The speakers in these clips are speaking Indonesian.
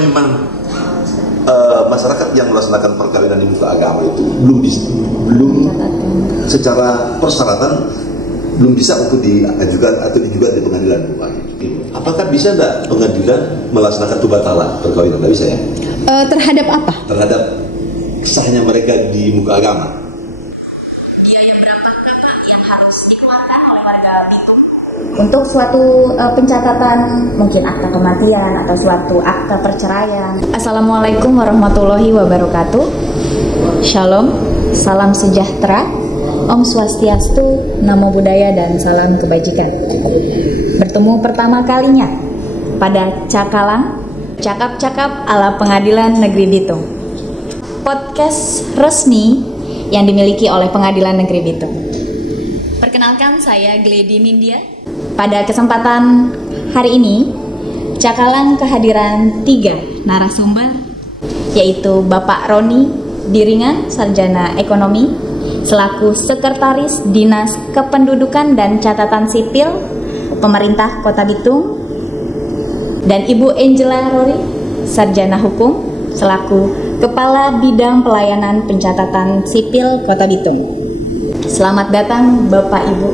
memang masyarakat yang melaksanakan perkawinan di muka agama itu belum secara persyaratan belum bisa untuk diajukan atau digugat di pengadilan. Apakah bisa enggak pengadilan melaksanakan tubatala perkawinan? Tidak bisa ya? Terhadap apa? Terhadap sahnya mereka di muka agama. Biaya berapa yang harus dikeluarkan oleh warga Bitung untuk suatu pencatatan, mungkin akta kematian atau suatu akta perceraian. Assalamualaikum warahmatullahi wabarakatuh. Shalom, salam sejahtera, Om Swastiastu, Namo Buddhaya, dan salam kebajikan. Bertemu pertama kalinya pada Cakalang, cakap-cakap ala Pengadilan Negeri Bitung, podcast resmi yang dimiliki oleh Pengadilan Negeri Bitung. Perkenalkan, saya Gledi Mindia. Pada kesempatan hari ini, Cakalang kehadiran 3 narasumber, yaitu Bapak Roni Diringan, Sarjana Ekonomi, selaku Sekretaris Dinas Kependudukan dan Catatan Sipil Pemerintah Kota Bitung, dan Ibu Angela Rory, Sarjana Hukum, selaku Kepala Bidang Pelayanan Pencatatan Sipil Kota Bitung. Selamat datang Bapak Ibu.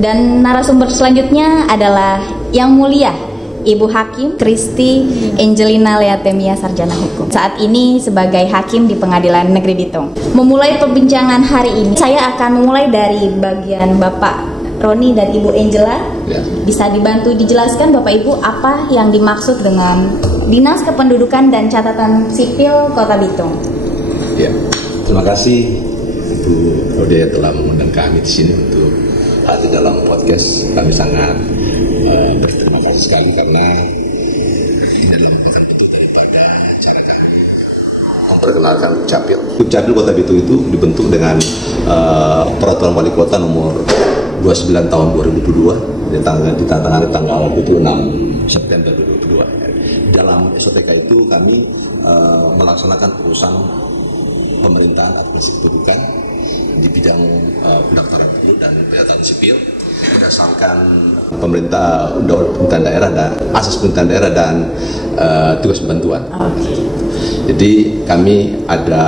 Dan narasumber selanjutnya adalah Yang Mulia Ibu Hakim Kristi Angelina Leatemia, Sarjana Hukum, saat ini sebagai Hakim di Pengadilan Negeri Bitung. Memulai perbincangan hari ini, saya akan memulai dari bagian Bapak Roni dan Ibu Angela. Bisa dibantu dijelaskan Bapak Ibu apa yang dimaksud dengan Dinas Kependudukan dan Catatan Sipil Kota Bitung? Ya, terima kasih Ibu Rodi telah mengundang kami di sini untuk hadir dalam podcast. Kami sangat berterima kasih sekali karena ini adalah merupakan bentuk daripada cara kami memperkenalkan Dukcapil. Dukcapil Kota Bitung itu dibentuk dengan Peraturan Wali Kota nomor 29 tahun 2022 ditandatangani tanggal 26 September 2022. Dalam SOPK itu kami melaksanakan urusan pemerintahan administrasi kependudukan di bidang pendaftaran penduduk dan pencatatan sipil berdasarkan pemerintahan daerah dan asas pemerintahan daerah dan tugas bantuan. Jadi kami ada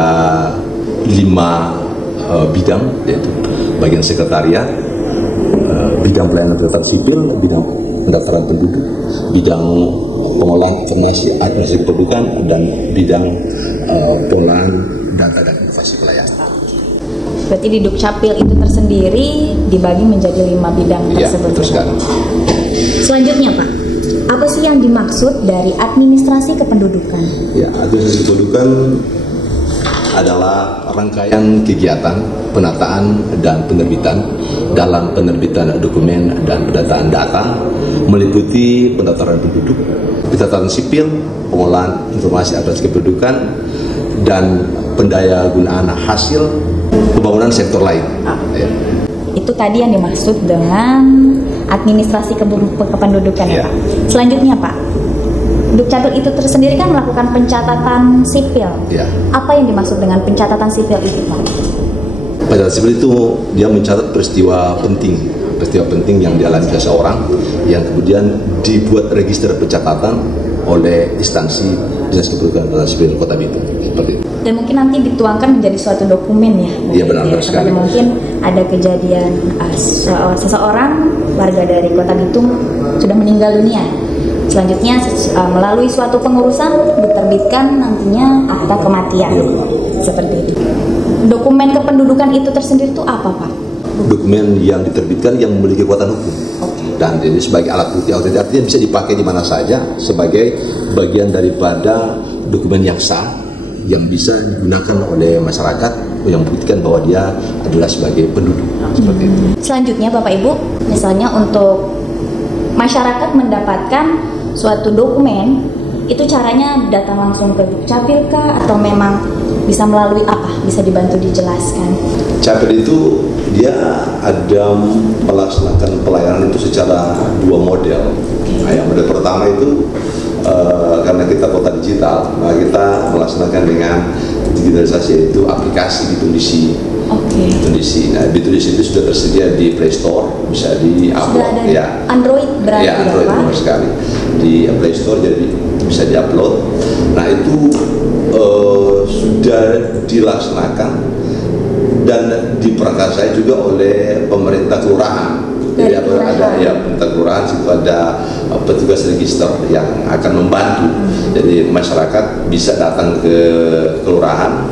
5 bidang, yaitu bagian sekretariat, bidang pelayanan pencatatan sipil, bidang pendaftaran penduduk, bidang pengolahan informasi administrasi kependudukan, dan bidang pengolahan data dan inovasi pelayanan. Berarti di Dukcapil itu tersendiri dibagi menjadi 5 bidang tersebut. Ya, selanjutnya Pak, apa sih yang dimaksud dari administrasi kependudukan? Ya, administrasi kependudukan adalah rangkaian kegiatan penataan dan penerbitan dalam penerbitan dokumen dan pendataan data, meliputi pendaftaran penduduk, pencatatan sipil, pengolahan informasi administrasi kependudukan, dan pendayagunaan hasil pembangunan sektor lain. Ya. Itu tadi yang dimaksud dengan administrasi kependudukan ya Pak. Selanjutnya Pak, Dukcapil itu tersendiri kan melakukan pencatatan sipil. Ya. Apa yang dimaksud dengan pencatatan sipil itu Pak? Pencatatan sipil itu dia mencatat peristiwa penting yang dialami seseorang yang kemudian dibuat register pencatatan oleh instansi Dinas Kependudukan dan Sipil Kota Bitung, seperti itu. Dan mungkin nanti dituangkan menjadi suatu dokumen ya. Iya, benar sekali. Mungkin ada kejadian seseorang warga dari Kota Bitung sudah meninggal dunia. Selanjutnya melalui suatu pengurusan diterbitkan nantinya akta kematian. Iya, seperti itu. Dokumen kependudukan itu tersendiri itu apa Pak? Dokumen yang diterbitkan yang memiliki kekuatan hukum. Dan ini sebagai alat bukti artinya bisa dipakai di mana saja sebagai bagian daripada dokumen yang sah yang bisa digunakan oleh masyarakat yang membuktikan bahwa dia adalah sebagai penduduk. Seperti itu. Selanjutnya Bapak Ibu, misalnya untuk masyarakat mendapatkan suatu dokumen, itu caranya datang langsung ke Dukcapil kah atau memang bisa melalui apa? Bisa dibantu dijelaskan? Capil itu dia ada melaksanakan pelayanan itu secara 2 model. Nah, yang model pertama itu karena kita kota digital, maka kita melaksanakan dengan digitalisasi, yaitu aplikasi Bitulisi. Nah, Bitulisi itu sudah tersedia di Play Store, bisa di upload ya. Android berarti ya, Android benar sekali. Di Play Store jadi bisa diupload. Nah itu sudah dilaksanakan dan diprakarsai juga oleh pemerintah kelurahan. Jadi ada ya pemerintah kelurahan, situ ada petugas register yang akan membantu. Jadi masyarakat bisa datang ke kelurahan,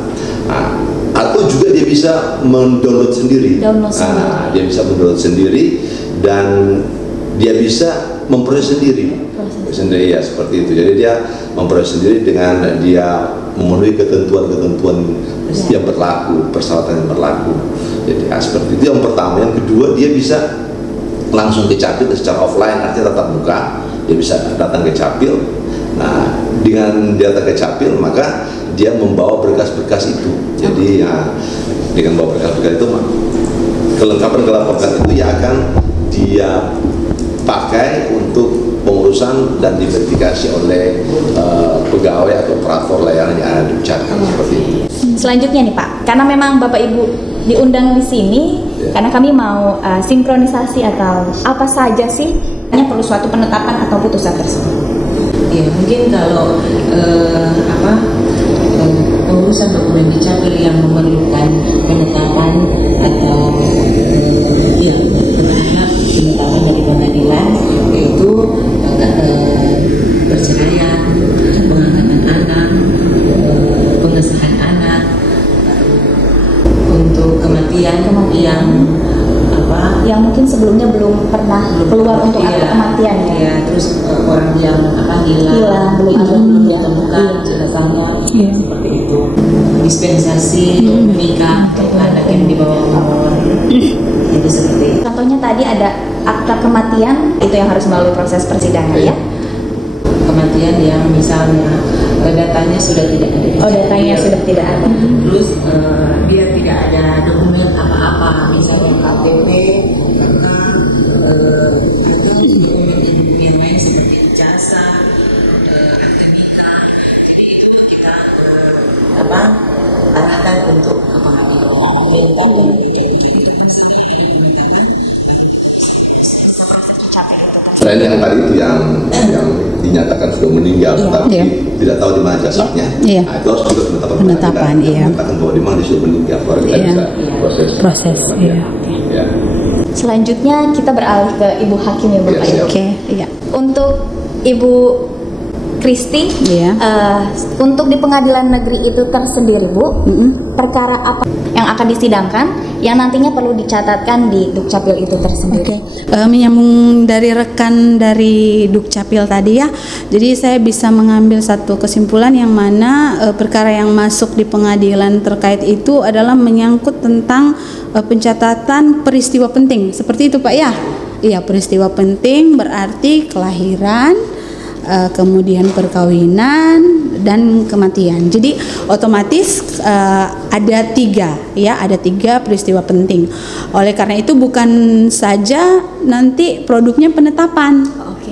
atau juga dia bisa mendownload sendiri. Dia bisa mendownload sendiri dan dia bisa memproses sendiri ya, seperti itu. Jadi dia memproses sendiri dengan dia memenuhi ketentuan-ketentuan yang berlaku, persyaratan yang berlaku. Jadi seperti itu yang pertama. Yang kedua, dia bisa langsung ke Capil secara offline, artinya tatap muka. Dia bisa datang ke Capil. Nah, dengan dia datang ke Capil, maka dia membawa berkas-berkas itu. Jadi ya, dengan membawa berkas-berkas itu, kelengkapan itu ya akan dia pakai untuk pengurusan dan diverifikasi oleh pegawai atau operator layanan yang ada di Dukcapil, seperti itu. Selanjutnya nih Pak, karena memang Bapak Ibu diundang di sini, karena kami mau sinkronisasi atau apa saja sih, hanya perlu suatu penetapan atau putusan tersebut. Ya mungkin kalau pengurusan dokumen Dukcapil yang memerlukan penetapan atau penetapan dari pengadilan, yaitu perceraian, pengangkatan anak, pengesahan anak, untuk kematian yang mungkin sebelumnya belum pernah keluar untuk akta kematian ya. Terus orang yang hilang belum ditemukan jenazahnya, seperti itu. Dispensasi menikah anak yang di bawah umur, jadi seperti itu. Contohnya tadi ada akta kematian, itu yang harus melalui proses persidangan ya. Kematian yang misalnya datanya sudah tidak ada. Datanya sudah tidak ada. Terus dia tidak ada dokumen apa-apa, misalnya KTP, atau dokumen yang lain seperti ijazah, kita arahkan untuk Selain yang tadi itu yang dinyatakan sudah meninggal, tapi tidak tahu di mana jasadnya. Nah, itu harus juga penetapan. Menyatakan bahwa di mana dia sudah meninggal, baru kita bisa proses. Selanjutnya kita beralih ke Ibu Hakim ya Bu. Untuk Ibu Kristi, untuk di pengadilan negeri itu tersendiri Bu, perkara apa yang akan disidangkan yang nantinya perlu dicatatkan di Dukcapil itu tersendiri? Menyambung dari rekan dari Dukcapil tadi ya, jadi saya bisa mengambil satu kesimpulan yang mana perkara yang masuk di pengadilan terkait itu adalah menyangkut tentang pencatatan peristiwa penting, seperti itu Pak ya? Iya, peristiwa penting berarti kelahiran, kemudian perkawinan dan kematian. Jadi otomatis ada tiga peristiwa penting. Oleh karena itu bukan saja nanti produknya penetapan,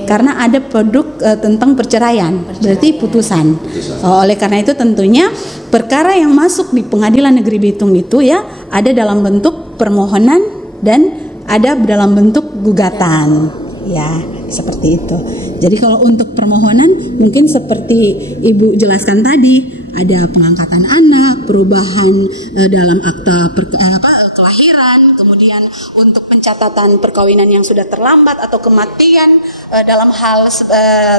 karena ada produk tentang perceraian, berarti putusan. Oleh karena itu tentunya perkara yang masuk di Pengadilan Negeri Bitung itu ya ada dalam bentuk permohonan dan ada dalam bentuk gugatan. Ya, seperti itu. Jadi kalau untuk permohonan mungkin seperti Ibu jelaskan tadi, ada pengangkatan anak, perubahan dalam akta kelahiran, kemudian untuk pencatatan perkawinan yang sudah terlambat atau kematian dalam hal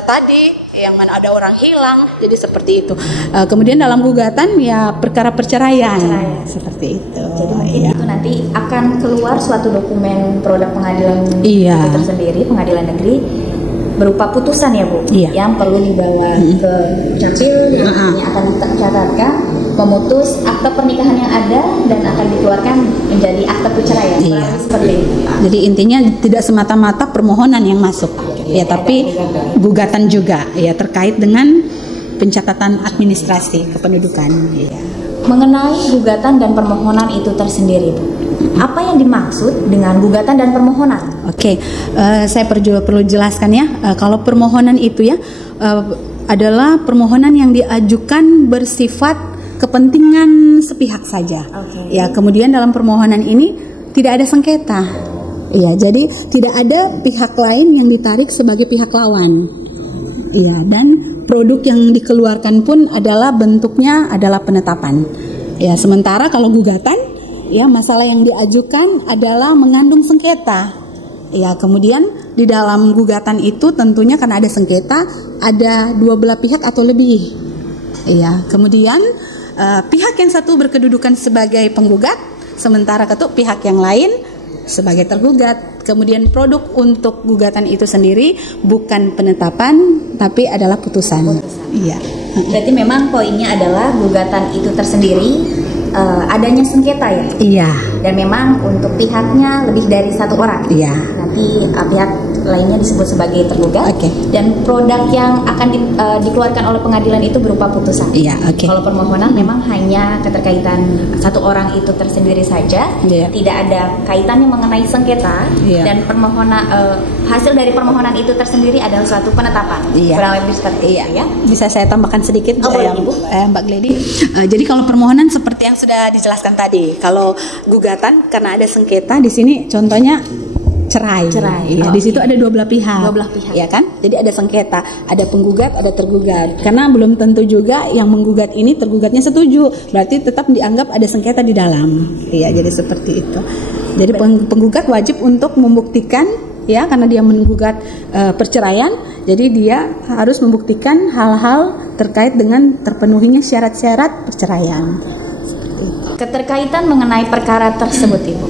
tadi yang mana ada orang hilang, jadi seperti itu. Kemudian dalam gugatan ya perkara perceraian. Seperti itu. Jadi itu nanti akan keluar suatu dokumen produk pengadilan itu tersendiri, pengadilan negeri, berupa putusan ya Bu, yang perlu dibawa ke Dukcapil, yang akan tercatatkan, memutus akta pernikahan yang ada dan akan dikeluarkan menjadi akta perceraian. Seperti itu. Jadi intinya tidak semata-mata permohonan yang masuk, tapi gugatan juga ya terkait dengan pencatatan administrasi kependudukan. Mengenai gugatan dan permohonan itu tersendiri Bu, apa yang dimaksud dengan gugatan dan permohonan? Saya perlu jelaskan ya. Kalau permohonan itu ya adalah permohonan yang diajukan bersifat kepentingan sepihak saja. Ya, kemudian dalam permohonan ini tidak ada sengketa. Ya, jadi tidak ada pihak lain yang ditarik sebagai pihak lawan. Ya, dan produk yang dikeluarkan pun adalah bentuknya adalah penetapan. Ya, sementara kalau gugatan, ya masalah yang diajukan adalah mengandung sengketa. Ya, kemudian di dalam gugatan itu tentunya karena ada sengketa, ada dua belah pihak atau lebih. Ya, kemudian pihak yang satu berkedudukan sebagai penggugat, sementara pihak yang lain sebagai tergugat. Kemudian produk untuk gugatan itu sendiri bukan penetapan, tapi adalah putusan. Iya. Berarti memang poinnya adalah gugatan itu tersendiri adanya sengketa ya? Iya. Dan memang untuk pihaknya lebih dari satu orang. Iya. Nanti pihak lainnya disebut sebagai tergugat. Oke. Dan produk yang akan dikeluarkan oleh pengadilan itu berupa putusan. Iya, oke. Kalau permohonan memang hanya keterkaitan satu orang itu tersendiri saja, tidak ada kaitannya mengenai sengketa. Dan permohonan hasil dari permohonan itu tersendiri adalah suatu penetapan. Kurang lebih seperti itu ya. Bisa saya tambahkan sedikit, Mbak Gledi? Jadi kalau permohonan seperti yang sudah dijelaskan tadi, kalau gugatan karena ada sengketa di sini contohnya cerai. Iya, di situ ada dua belah pihak. Ya kan? Jadi ada sengketa, ada penggugat, ada tergugat. Karena belum tentu juga yang menggugat ini tergugatnya setuju. Berarti tetap dianggap ada sengketa di dalam. Iya, jadi seperti itu. Jadi penggugat wajib untuk membuktikan, ya, karena dia menggugat perceraian, jadi dia harus membuktikan hal-hal terkait dengan terpenuhinya syarat-syarat perceraian. Keterkaitan mengenai perkara tersebut, Ibu.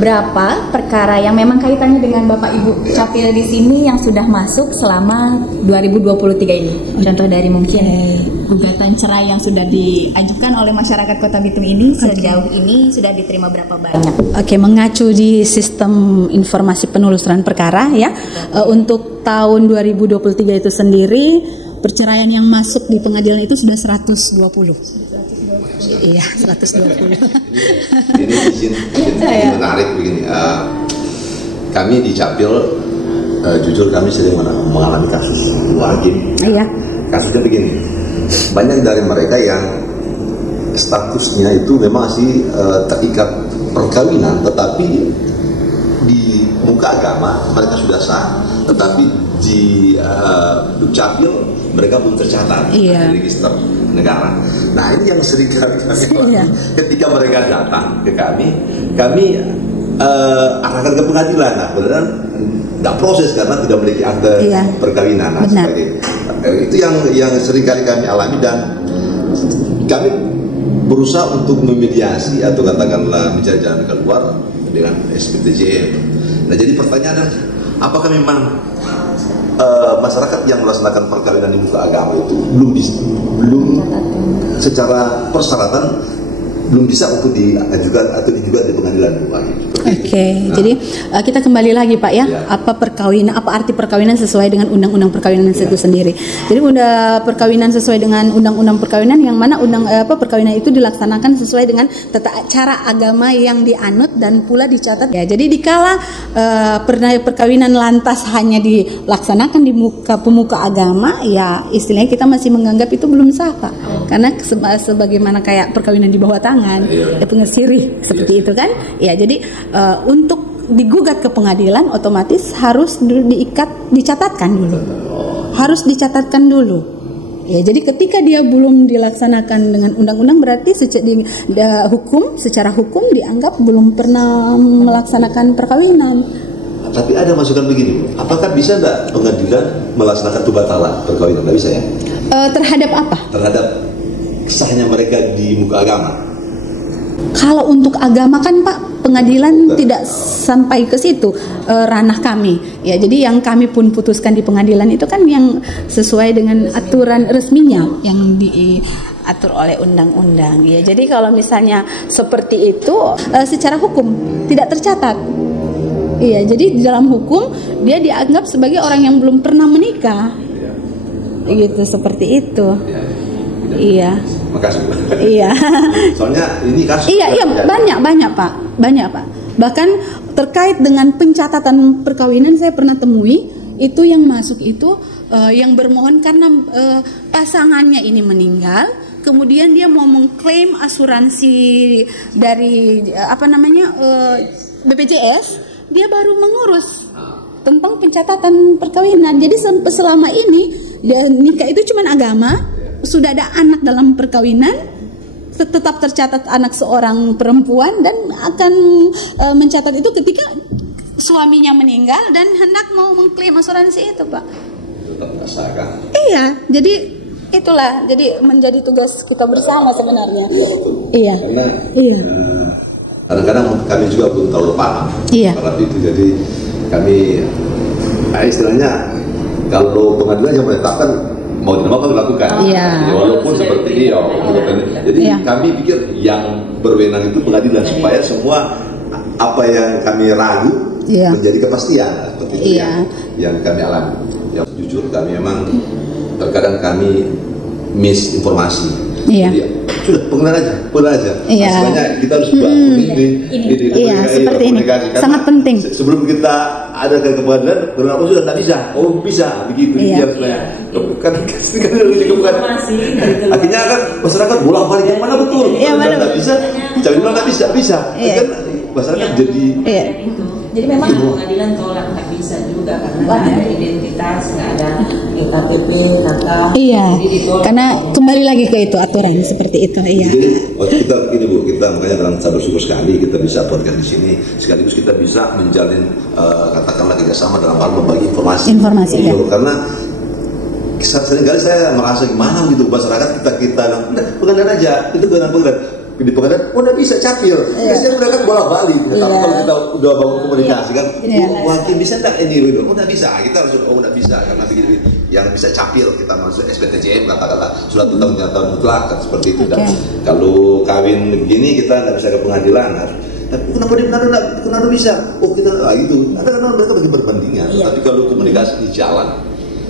Berapa perkara yang memang kaitannya dengan Bapak Ibu Capil di sini yang sudah masuk selama 2023 ini? Contoh dari mungkin gugatan cerai yang sudah diajukan oleh masyarakat Kota Bitung ini sejauh ini sudah diterima berapa banyak? Oke, mengacu di sistem informasi penelusuran perkara ya. Untuk tahun 2023 itu sendiri perceraian yang masuk di pengadilan itu sudah 120. Iya, 120. Ini izin menarik begini. Kami di Capil, jujur kami sering mengalami kasus wajib. Iya. Kasusnya begini, banyak dari mereka yang statusnya itu memang masih terikat perkawinan, tetapi di muka agama mereka sudah sah, tetapi di Dukcapil mereka belum tercatat di register negara. Nah, ini yang sering kami ketika mereka datang ke kami arahkan ke pengadilan. Nah, beneran nggak proses karena tidak memiliki akte perkawinan. Nah, itu yang sering kali kami alami, dan kami berusaha untuk memediasi atau katakanlah mencari jalan keluar dengan SPTJM. Nah, jadi pertanyaannya, apakah memang masyarakat yang melaksanakan perkawinan di muka agama itu belum secara persyaratan belum bisa untuk diajukan atau digugat di pengadilan lagi. Jadi kita kembali lagi Pak ya, apa arti perkawinan sesuai dengan undang-undang perkawinan itu sendiri. Jadi perkawinan sesuai dengan undang-undang perkawinan, yang mana perkawinan itu dilaksanakan sesuai dengan tata cara agama yang dianut dan pula dicatat. Ya, jadi dikala perkawinan lantas hanya dilaksanakan di pemuka agama, ya istilahnya kita masih menganggap itu belum sah Pak. Karena sebagaimana kayak perkawinan di bawah tangan, pengesiri seperti itu kan. Ya, jadi untuk digugat ke pengadilan otomatis harus dicatatkan dulu. Harus dicatatkan dulu. Ya, jadi ketika dia belum dilaksanakan dengan undang-undang, berarti secara hukum dianggap belum pernah melaksanakan perkawinan. Tapi ada masukan begini, apakah bisa enggak pengadilan melaksanakan tubatalah perkawinan? Nggak bisa ya? Terhadap apa? Terhadap sahnya mereka di muka agama. Kalau untuk agama kan Pak, pengadilan tidak sampai ke situ ranah kami. Ya, jadi yang kami pun putuskan di pengadilan itu kan yang sesuai dengan aturan resminya yang diatur oleh undang-undang. Ya, jadi kalau misalnya seperti itu secara hukum tidak tercatat. Iya, jadi di dalam hukum dia dianggap sebagai orang yang belum pernah menikah. Gitu, seperti itu. Iya. Makasih. Iya. Soalnya ini kasus. Iya, banyak Pak. Bahkan terkait dengan pencatatan perkawinan saya pernah temui itu yang masuk itu yang bermohon karena pasangannya ini meninggal, kemudian dia mau mengklaim asuransi dari BPJS, dia baru mengurus tentang pencatatan perkawinan. Jadi selama ini Dan nikah itu cuma agama, sudah ada anak dalam perkawinan, tetap tercatat anak seorang perempuan dan akan mencatat itu ketika suaminya meninggal dan hendak mau mengklaim asuransi itu, Pak. Tetap merasakan. Iya, jadi itulah jadi menjadi tugas kita bersama sebenarnya. Iya, betul. Iya. Karena iya. Kadang-kadang kami juga belum terlalu paham Iya. terhadap itu. Jadi kami istilahnya kalau pengadilan yang menetapkan mau tidak mau dilakukan. Iya. Jadi walaupun seperti ini, jadi Iya. kami pikir yang berwenang itu pengadilan supaya semua apa yang kami ragu Iya. menjadi kepastian seperti itu Iya. yang kami alami. Ya jujur kami memang terkadang kami misinformasi. Iya. Jadi sudah pengadilan aja. Iya. Maksudnya kita harus bangun ini Iya, seperti ini. Karena Sangat penting. Sebelum kita ada ke pengadilan, kenapa sudah tak bisa? Oh bisa, begitu Iya. dia sebenarnya. Kan juga bukan. Akhirnya kan masyarakat bolak-balik yang mana betul? Iya, mana Tidak bisa, cari bilang nggak bisa. Iya. Kan masyarakat jadi. Iya. Jadi memang pengadilan tolak nggak bisa juga karena nggak ada identitas, nggak ada KTP, kakak. Iya. Karena kembali lagi ke itu aturan seperti itu. Iya. Jadi waktu kita ini Bu, kita makanya dalam saya bersyukur sekali kita bisa podcast di sini, sekaligus kita bisa menjalin katakanlah kerjasama dalam hal berbagi informasi. Ya. Karena seringkali saya merasa gimana gitu masyarakat kita pengadilan aja itu pengadilan di pengadilan udah bisa capil, biasanya mereka bolak-balik. Tapi kalau kita udah bangun komunikasi kan, wakil bisa tak ini gitu, udah bisa, kita harus udah bisa karena begini yang bisa capil kita masuk SPTJM katakanlah surat utang nyata mutlak kan seperti itu. Dan kalau kawin begini kita nggak bisa ke pengadilan. Tapi kenapa di Manado bisa? Oh kita gitu. Kadang-kadang mereka bagi berbandingan. Tapi kalau komunikasi di jalan,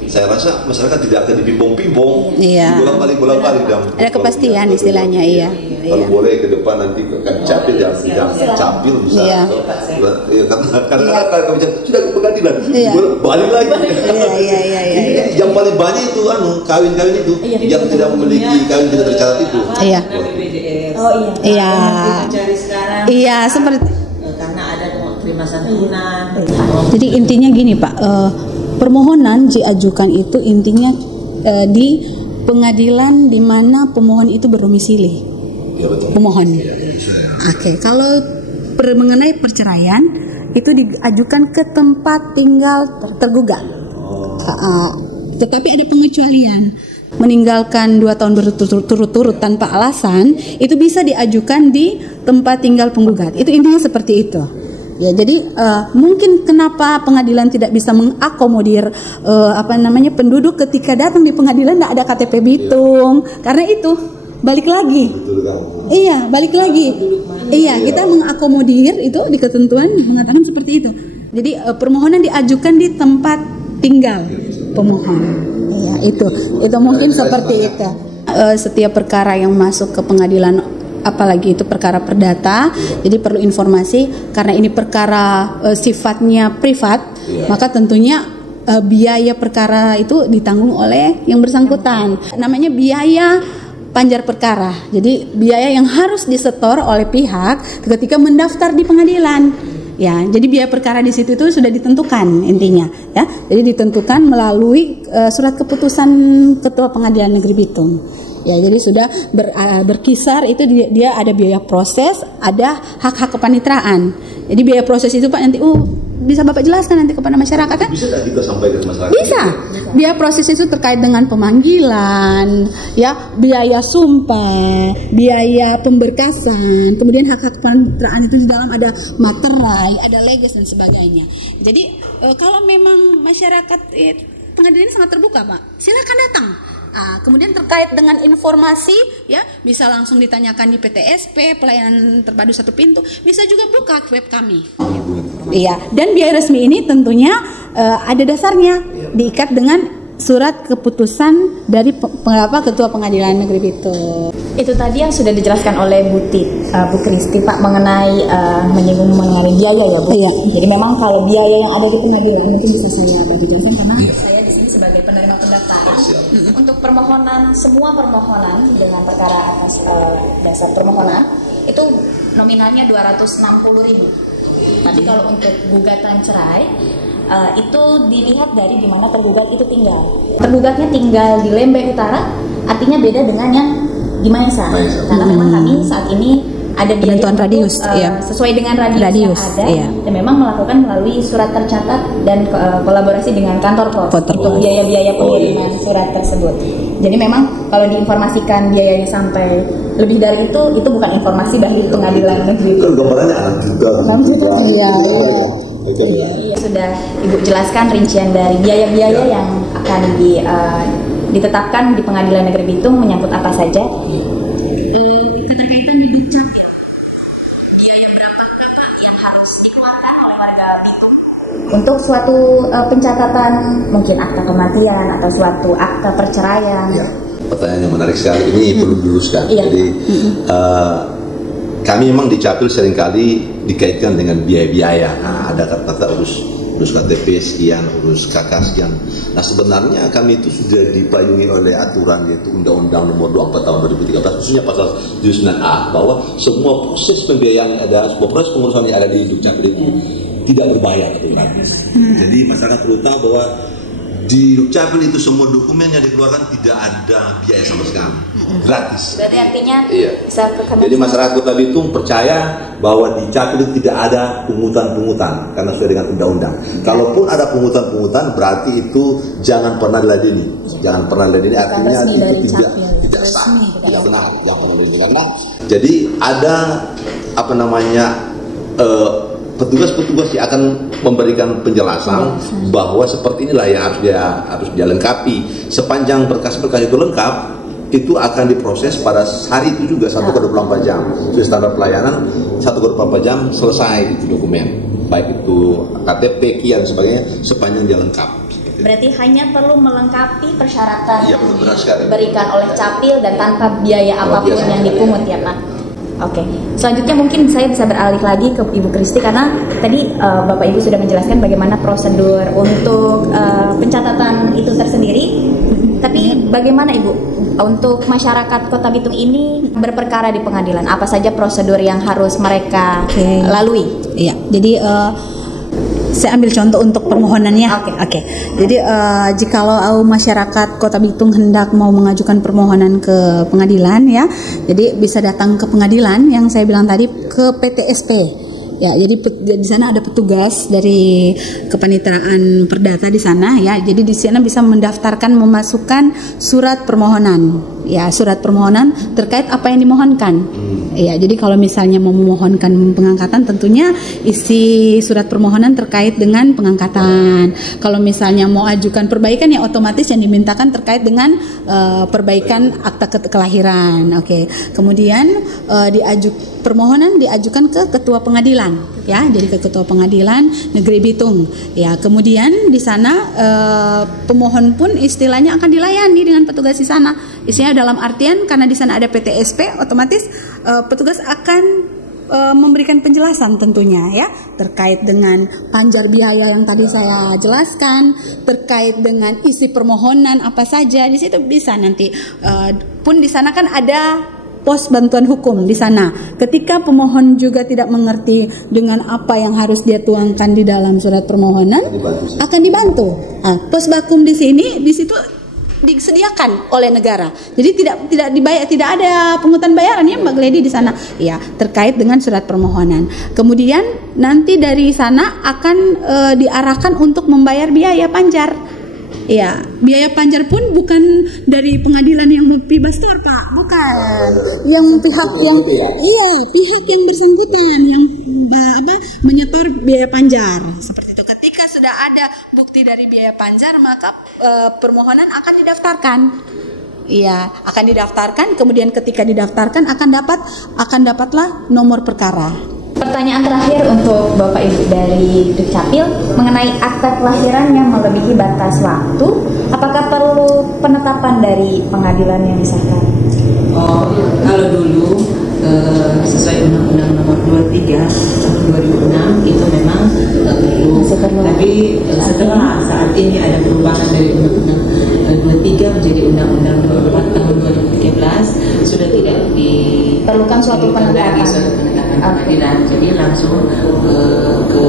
saya rasa masyarakat tidak akan dipimpong-pimpong, bolak-balik ada kepastian istilahnya, iya. Kalau boleh ke depan nanti kan capil capil bisa. Iya. Karena kalau sudah ke pengadilan, balik lagi. Iya. Yang paling banyak itu kawin-kawin itu yang tidak memiliki kawin tidak tercatat itu. Iya. Oh iya. Iya. Sekarang. Iya seperti. Karena ada terima santunan. Jadi intinya gini Pak, permohonan diajukan itu intinya di pengadilan di mana pemohon itu berdomisili. Ya, betul. Pemohon. Ya, Oke, kalau mengenai perceraian itu diajukan ke tempat tinggal tergugat. Tetapi ada pengecualian. Meninggalkan 2 tahun berturut-turut tanpa alasan itu bisa diajukan di tempat tinggal penggugat. Itu intinya seperti itu. Ya, jadi mungkin kenapa pengadilan tidak bisa mengakomodir penduduk ketika datang di pengadilan tidak ada KTP Bitung, karena itu balik lagi. Iya, balik lagi. Iya, kita mengakomodir itu di ketentuan mengatakan seperti itu. Jadi permohonan diajukan di tempat tinggal pemohon. Iya, itu mungkin seperti itu. Setiap perkara yang masuk ke pengadilan, apalagi itu perkara perdata, jadi perlu informasi karena ini perkara sifatnya privat, maka tentunya biaya perkara itu ditanggung oleh yang bersangkutan. Namanya biaya panjar perkara. Jadi biaya yang harus disetor oleh pihak ketika mendaftar di pengadilan. Ya, jadi biaya perkara di situ itu sudah ditentukan intinya, ya. Jadi ditentukan melalui surat keputusan Ketua Pengadilan Negeri Bitung. Ya, jadi sudah berkisar itu dia ada biaya proses, ada hak-hak kepanitraan. Jadi biaya proses itu Pak nanti bisa Bapak jelaskan nanti kepada masyarakat kan? Bisa tidak kita sampaikan ke masyarakat? Bisa. Biaya proses itu terkait dengan pemanggilan, ya, biaya sumpah, biaya pemberkasan, kemudian hak-hak kepanitraan itu di dalam ada materai, ada leges dan sebagainya. Jadi kalau memang masyarakat pengadilan ini sangat terbuka Pak, silakan datang. Kemudian terkait dengan informasi, ya, bisa langsung ditanyakan di PTSP, pelayanan terpadu satu pintu, bisa juga buka web kami. Iya, dan biaya resmi ini tentunya ada dasarnya, diikat dengan surat keputusan dari Ketua Pengadilan Negeri Bitung. Itu tadi yang sudah dijelaskan oleh Bu Kristi Pak mengenai menyinggung mengenai biaya ya Bu. Iya. Jadi memang kalau biaya yang ada di pengadilan mungkin bisa saya bantu jelaskan karena saya di sini sebagai penerima pendaftaran. Untuk permohonan, semua permohonan dengan perkara atas dasar permohonan itu nominalnya 260.000. Tapi kalau untuk gugatan cerai itu dilihat dari di mana tergugat itu tinggal. Tergugatnya tinggal di Lembe Utara, artinya beda dengan yang di Maesa. Karena memang kami saat ini ada penentuan radius, sesuai dengan radius yang ada, dan memang melakukan melalui surat tercatat dan kolaborasi dengan kantor pos untuk biaya-biaya pengiriman surat tersebut. Jadi memang kalau diinformasikan biayanya sampai lebih dari itu bukan informasi dari pengadilan negeri. Gambarannya 6 juta. Sudah Ibu jelaskan rincian dari biaya-biaya yang akan ditetapkan di Pengadilan Negeri Bitung menyangkut apa saja. Untuk suatu pencatatan mungkin akta kematian atau suatu akta perceraian. Ya, pertanyaan yang menarik sekali ini perlu diluruskan. Jadi kami memang di Capil seringkali dikaitkan dengan biaya-biaya. Nah, ada kata-kata urus KTP sekian, urus KK sekian. Nah sebenarnya kami itu sudah dipayungi oleh aturan yaitu Undang-Undang Nomor 24 Tahun 2013 khususnya pasal 79A bahwa semua proses pembiayaan yang ada, semua proses pengurusan yang ada di Dukcapil itu tidak berbayar aturannya. Jadi masyarakat perlu tahu bahwa di Dukcapil itu semua dokumen yang dikeluarkan tidak ada biaya sama sekali, gratis. Berarti artinya bisa jadi masyarakat Kota Bitung percaya bahwa di Capil itu tidak ada pungutan-pungutan karena sesuai dengan undang-undang. Kalaupun ada pungutan-pungutan berarti itu jangan pernah diladeni. Jangan pernah diladeni artinya itu tidak sah, tidak benar yang perlu dilakukan. Jadi ada petugas-petugas yang akan memberikan penjelasan bahwa seperti inilah yang harus dia lengkapi. Sepanjang berkas-berkas itu lengkap, itu akan diproses pada hari itu juga 1/24 jam. Sesuai standar pelayanan 1/24 jam selesai itu dokumen. Baik itu KTP, dan sebagainya sepanjang dia lengkap. Berarti hanya perlu melengkapi persyaratan yang diberikan oleh Capil dan tanpa biaya apapun yang dipungut ya Pak. Oke, selanjutnya mungkin saya bisa beralih lagi ke Ibu Kristi karena tadi Bapak Ibu sudah menjelaskan bagaimana prosedur untuk pencatatan itu tersendiri. Tapi bagaimana Ibu untuk masyarakat Kota Bitung ini berperkara di pengadilan? Apa saja prosedur yang harus mereka lalui? Iya, jadi saya ambil contoh untuk permohonannya. Oke. Jadi jikalau masyarakat Kota Bitung hendak mau mengajukan permohonan ke pengadilan ya, jadi bisa datang ke pengadilan yang saya bilang tadi ke PTSP. Ya, jadi di sana ada petugas dari Kepaniteraan Perdata di sana ya. Jadi di sana bisa mendaftarkan memasukkan surat permohonan. Ya, surat permohonan terkait apa yang dimohonkan. Ya, jadi kalau misalnya mau memohonkan pengangkatan tentunya isi surat permohonan terkait dengan pengangkatan. Kalau misalnya mau ajukan perbaikan ya otomatis yang dimintakan terkait dengan perbaikan akta kelahiran. Oke. Kemudian permohonan diajukan ke ketua pengadilan ya, jadi ke ketua pengadilan negeri Bitung ya. Kemudian di sana pemohon pun istilahnya akan dilayani dengan petugas di sana. Isinya dalam artian karena di sana ada PTSP, otomatis petugas akan memberikan penjelasan tentunya ya terkait dengan panjar biaya yang tadi saya jelaskan, terkait dengan isi permohonan apa saja. Di situ bisa nanti pun di sana kan ada pos bantuan hukum di sana. Ketika pemohon juga tidak mengerti dengan apa yang harus dia tuangkan di dalam surat permohonan, akan dibantu. Pos bakum di situ disediakan oleh negara. Jadi tidak dibayar, tidak ada pungutan bayaran ya Mbak Gledi di sana. Ya, terkait dengan surat permohonan. Kemudian nanti dari sana akan diarahkan untuk membayar biaya panjar. Ya, biaya panjar pun bukan dari pengadilan yang multibastor Pak, bukan. Yang pihak yang bersangkutan yang menyetor biaya panjar seperti itu. Ketika sudah ada bukti dari biaya panjar maka permohonan akan didaftarkan. Iya, akan didaftarkan. Kemudian ketika didaftarkan akan dapatlah nomor perkara. Pertanyaan terakhir untuk Bapak Ibu dari Dukcapil mengenai akta kelahiran yang melebihi batas waktu, apakah perlu penetapan dari pengadilan yang disahkan? Kalau dulu sesuai Undang-Undang Nomor 23 tahun 2006 itu memang perlu. Tapi setelah saat ini ada perubahan dari Undang-Undang 23 menjadi Undang-Undang 24 tahun 2013, sudah tidak diperlukan suatu penetapan pengadilan, jadi langsung ke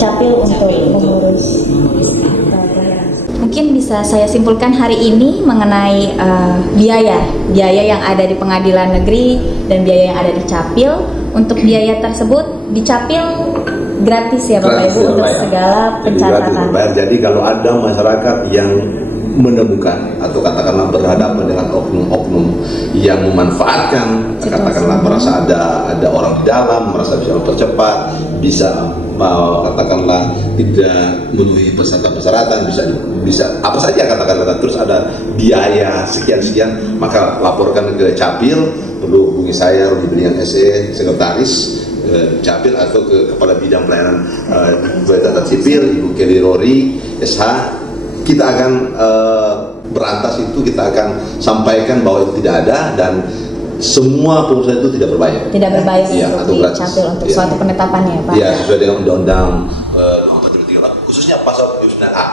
Capil untuk mengurus. Mungkin bisa saya simpulkan hari ini mengenai biaya yang ada di pengadilan negeri dan biaya yang ada di Capil. Untuk biaya tersebut di Capil gratis ya Bapak Ibu untuk segala pencatatan. Jadi kalau ada masyarakat yang menemukan atau katakanlah berhadapan dengan oknum-oknum yang memanfaatkan, katakanlah merasa ada orang di dalam, merasa bisa mempercepat, bisa katakanlah tidak memenuhi persyaratan, bisa apa saja katakanlah, terus ada biaya sekian, maka laporkan ke Capil, perlu hubungi saya Roni Belian SE, sekretaris Capil, atau ke Kepala Bidang Pelayanan Catatan Sipil Ibu Kelly Rory SH. Kita akan berantas itu, kita akan sampaikan bahwa itu tidak ada dan semua pengusaha itu tidak berbayar. Tidak berbayar untuk di Capil untuk suatu penetapannya, Pak. Iya, sesuai dengan Undang-Undang Nomor 43, khususnya pasal 9A.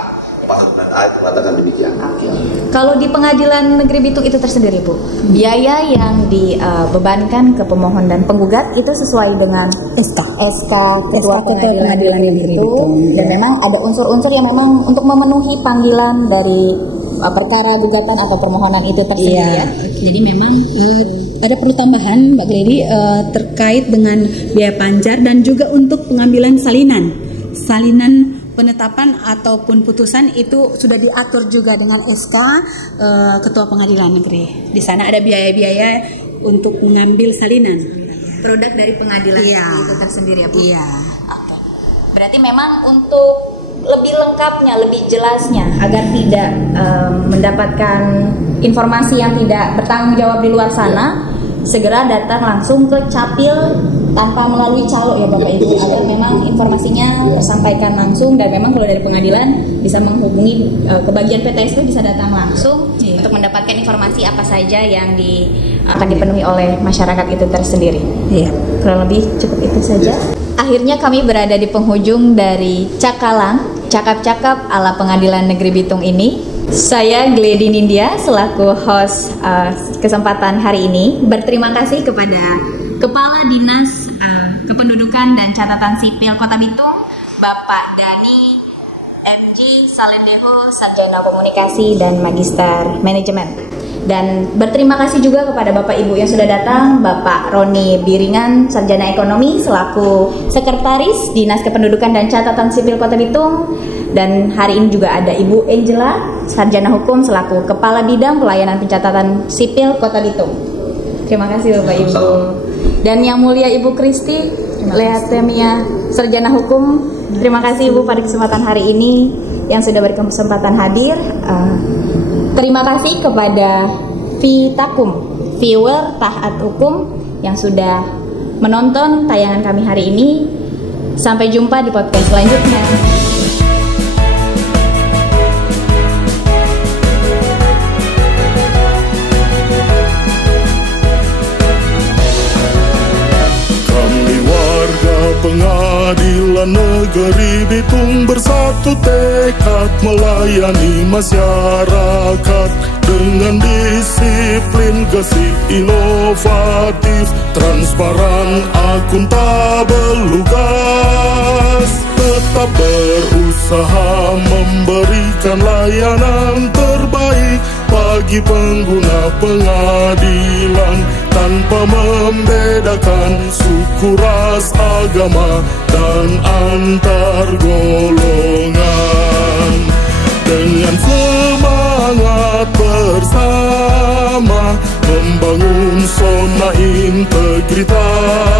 Pasal 9A itu mengatakan demikian. Kalau di Pengadilan Negeri Bitung itu tersendiri, Bu, biaya yang dibebankan ke pemohon dan penggugat itu sesuai dengan SK Ketua Pengadilan Negeri Bitung. Dan memang ada unsur-unsur yang memang untuk memenuhi panggilan dari perkara gugatan atau permohonan itu tersendiri. Iya. Jadi memang ada perlu tambahan Mbak Gledy terkait dengan biaya panjar dan juga untuk pengambilan salinan penetapan ataupun putusan itu sudah diatur juga dengan SK Ketua Pengadilan Negeri. Di sana ada biaya-biaya untuk mengambil salinan produk dari pengadilan itu tersendiri ya Bu? Iya. Oke. Berarti memang untuk lebih lengkapnya, lebih jelasnya agar tidak mendapatkan informasi yang tidak bertanggung jawab di luar sana, segera datang langsung ke Capil tanpa melalui calo ya Bapak Ibu, agar memang informasinya tersampaikan langsung, dan memang kalau dari pengadilan bisa menghubungi ke bagian PTSP, bisa datang langsung untuk mendapatkan informasi apa saja yang akan dipenuhi oleh masyarakat itu tersendiri. Iya. Kurang lebih cukup itu saja. Akhirnya kami berada di penghujung dari Cakalang, cakap-cakap ala Pengadilan Negeri Bitung ini. Saya Gledy Nindya selaku host kesempatan hari ini berterima kasih kepada Kepala Dinas Kependudukan dan Catatan Sipil Kota Bitung, Bapak Dani MG Salendeho, Sarjana Komunikasi dan Magister Manajemen. Dan berterima kasih juga kepada Bapak Ibu yang sudah datang, Bapak Roni Biringan, Sarjana Ekonomi selaku Sekretaris Dinas Kependudukan dan Catatan Sipil Kota Bitung, dan hari ini juga ada Ibu Angela, Sarjana Hukum selaku Kepala Bidang Pelayanan Pencatatan Sipil Kota Bitung. Terima kasih Bapak Ibu. Dan yang mulia Ibu Kristi Leatemia, Sarjana Hukum, terima kasih Ibu pada kesempatan hari ini yang sudah berkesempatan hadir. Terima kasih kepada Vitakum, viewer Taat Hukum yang sudah menonton tayangan kami hari ini. Sampai jumpa di podcast selanjutnya. Pengadilan Negeri Bitung bersatu tekad melayani masyarakat dengan disiplin, gesit, inovatif, transparan, akuntabel, lugas. Tetap berusaha memberikan layanan terbaik bagi pengguna pengadilan tanpa membedakan suku, ras, agama, dan antar golongan. Dengan semangat bersama membangun zona integritas,